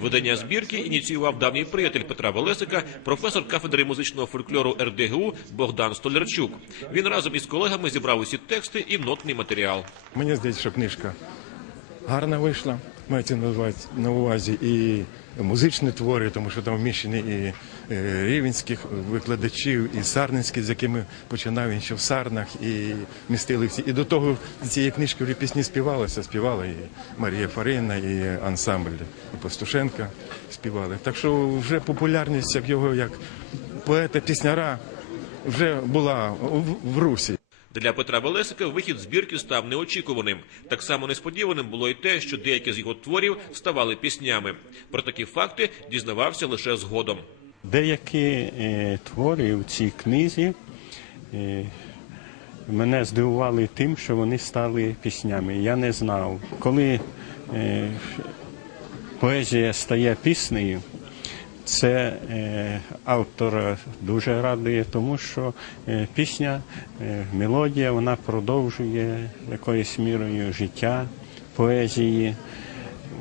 Видання збірки ініціював давній приятель Петра Велесика, професор кафедри музичного фольклору РДГУ Богдан Столярчук. Він разом із колегами зібрав усі тексти і нотний матеріал. Мені здається, що книжка гарна вийшла. Мається на увазі, і музичні твори, тому що там вміщені і е, рівенських викладачів, і сарненські, з якими починав він ще в сарнах, і містили всі. І до того цієї книжки вже пісні співалися. Співала і Марія Фарина, і ансамбль і Пастушенка співали. Так що вже популярність його як поета-пісняра вже була в Русі. Для Петра Велесика вихід збірки став неочікуваним. Так само несподіваним було й те, що деякі з його творів ставали піснями. Про такі факти дізнавався лише згодом. Деякі е, твори в цій книзі е, мене здивували тим, що вони стали піснями. Я не знав. Коли е, поезія стає піснею, це е, автора дуже радує, тому що е, пісня, е, мелодія, вона продовжує якоюсь мірою життя поезії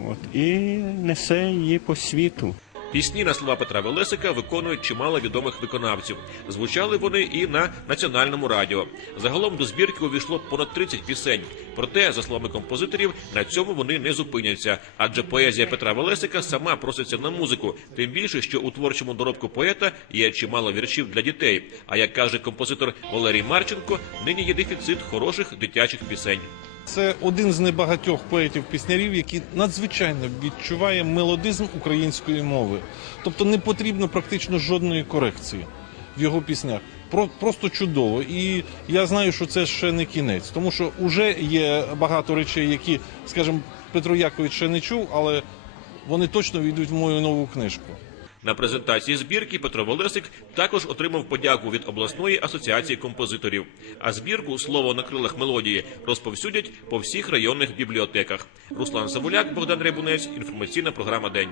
от, і несе її по світу. Пісні на слова Петра Велесика виконують чимало відомих виконавців. Звучали вони і на національному радіо. Загалом до збірки увійшло понад 30 пісень. Проте, за словами композиторів, на цьому вони не зупиняться, адже поезія Петра Велесика сама проситься на музику. Тим більше, що у творчому доробку поета є чимало віршів для дітей. А як каже композитор Валерій Марченко, нині є дефіцит хороших дитячих пісень. Це один з небагатьох поетів-піснярів, який надзвичайно відчуває мелодизм української мови. Тобто не потрібно практично жодної корекції в його піснях. Про- Просто чудово. І я знаю, що це ще не кінець, тому що вже є багато речей, які, скажімо, Петро Якович ще не чув, але вони точно війдуть в мою нову книжку. На презентації збірки Петро Волесик також отримав подяку від обласної асоціації композиторів. А збірку слово на крилах мелодії розповсюдять по всіх районних бібліотеках. Руслан Савуляк, Богдан Рябунець. Інформаційна програма День.